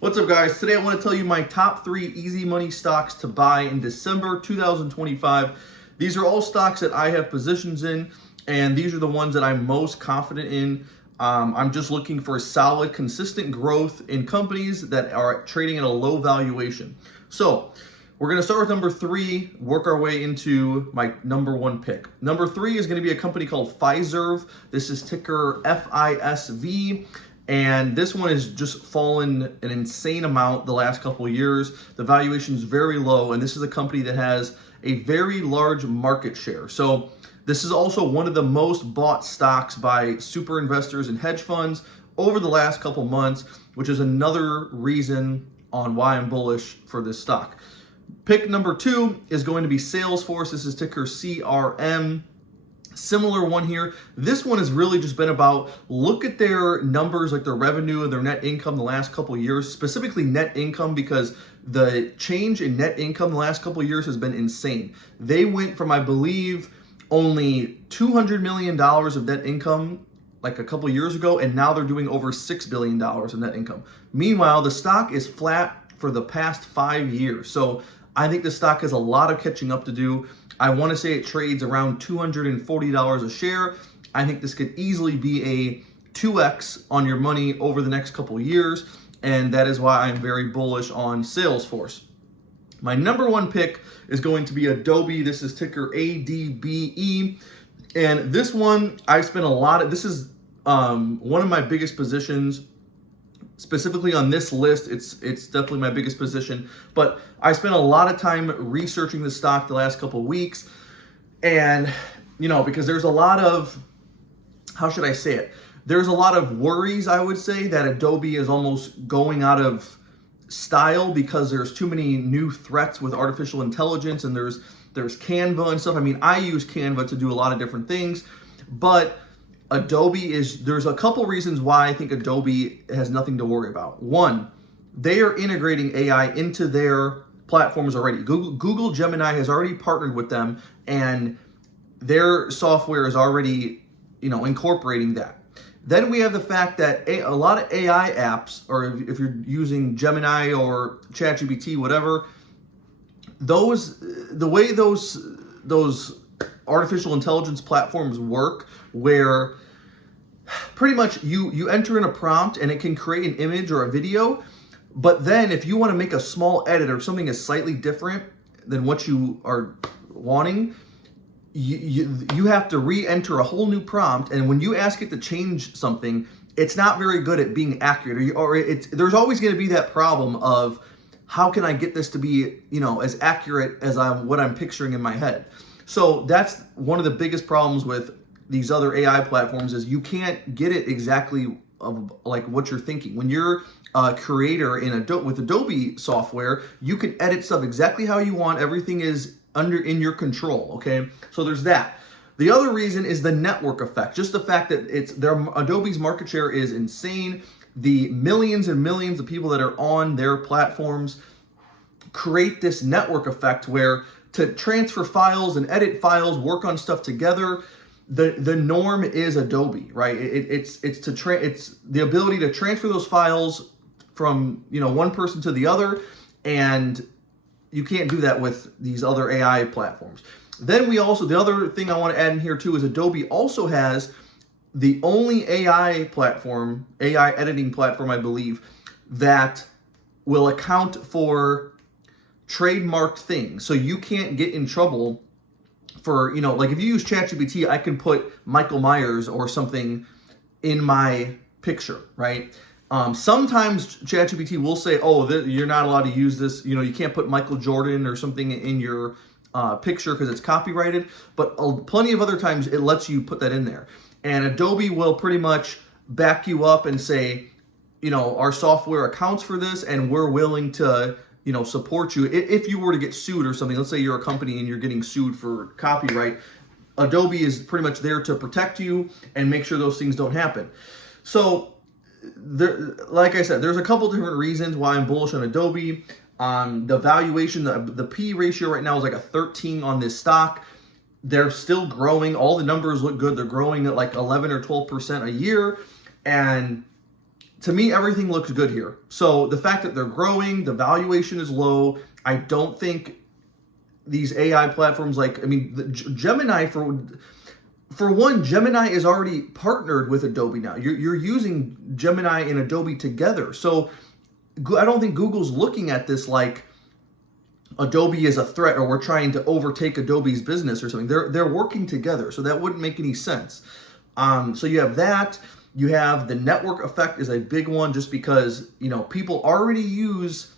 What's up, guys? Today I want to tell you my top 3 easy money stocks to buy in December 2025. These are all stocks that I have positions in, and these are the ones that I'm most confident in. I'm just looking for solid, consistent growth in companies that are trading at a low valuation. So we're going to start with number 3, work our way into my number 1 pick. Number 3 is going to be a company called Fiserv. This is ticker FISV. And this one has just fallen an insane amount the last couple of years. The valuation is very low, and this is a company that has a very large market share. So this is also one of the most bought stocks by super investors and hedge funds over the last couple months, which is another reason on why I'm bullish for this stock. Pick number 2 is going to be Salesforce. This is ticker CRM. Similar one here. This one has really just been about, look at their numbers, like their revenue and their net income the last couple of years, specifically net income, because the change in net income the last couple of years has been insane. They went from, I believe, only $200 million of net income like a couple of years ago, and now they're doing over $6 billion of net income. Meanwhile, the stock is flat for the past 5 years. So I think the stock has a lot of catching up to do. I want to say it trades around $240 a share. I think this could easily be a 2x on your money over the next couple of years, and that is why I'm very bullish on Salesforce. My number 1 pick is going to be Adobe. This is ticker ADBE, and this one I spent a lot of, this is one of my biggest positions. Specifically on this list, it's definitely my biggest position, but I spent a lot of time researching the stock the last couple of weeks, and because there's a lot of, how should I say it? There's a lot of worries, I would say, that Adobe is almost going out of style because there's too many new threats with artificial intelligence, and there's Canva and stuff. I mean, I use Canva to do a lot of different things, but Adobe there's a couple reasons why I think Adobe has nothing to worry about. One, they are integrating AI into their platforms already. Google Gemini has already partnered with them, and their software is already, incorporating that. Then we have the fact that a lot of AI apps, or if you're using Gemini or ChatGPT, whatever, the way those artificial intelligence platforms work, where pretty much you enter in a prompt and it can create an image or a video, but then if you want to make a small edit or something is slightly different than what you are wanting, you have to re-enter a whole new prompt, and when you ask it to change something, it's not very good at being accurate, there's always going to be that problem of, how can I get this to be as accurate as what I'm picturing in my head? So that's one of the biggest problems with these other AI platforms, is you can't get it exactly like what you're thinking. When you're a creator with Adobe software, you can edit stuff exactly how you want. Everything is in your control, okay? So there's that. The other reason is the network effect. Just the fact that Adobe's market share is insane. The millions and millions of people that are on their platforms create this network effect where, to transfer files and edit files, work on stuff together, the norm is Adobe, right? It's the ability to transfer those files from one person to the other, and you can't do that with these other AI platforms. Then the other thing I want to add in here too is Adobe also has the only AI editing platform, I believe, that will account for trademarked things. So you can't get in trouble for, like if you use ChatGPT, I can put Michael Myers or something in my picture, right? Sometimes ChatGPT will say, oh, you're not allowed to use this, you can't put Michael Jordan or something in your picture because it's copyrighted, but plenty of other times it lets you put that in there. And Adobe will pretty much back you up and say, our software accounts for this, and we're willing to support you. If you were to get sued or something, let's say you're a company and you're getting sued for copyright, Adobe is pretty much there to protect you and make sure those things don't happen. So, like I said, there's a couple different reasons why I'm bullish on Adobe. The valuation, the P ratio right now is like a 13 on this stock. They're still growing. All the numbers look good. They're growing at like 11 or 12% a year. And to me, everything looks good here. So the fact that they're growing, the valuation is low. I don't think these AI platforms like, I mean, Gemini, for one, Gemini is already partnered with Adobe now. You're using Gemini and Adobe together. So I don't think Google's looking at this like Adobe is a threat or we're trying to overtake Adobe's business or something. They're working together, so that wouldn't make any sense. So you have that. You have the network effect is a big one, just because, you know, people already use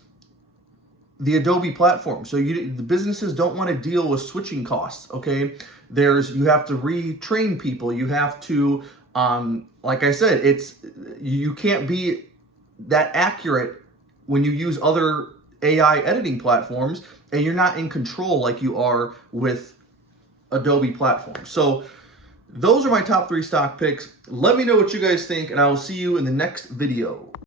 the Adobe platform. So the businesses don't want to deal with switching costs, okay? You have to retrain people. You have to, like I said, you can't be that accurate when you use other AI editing platforms, and you're not in control like you are with Adobe platform. So those are my top 3 stock picks. Let me know what you guys think, and I will see you in the next video.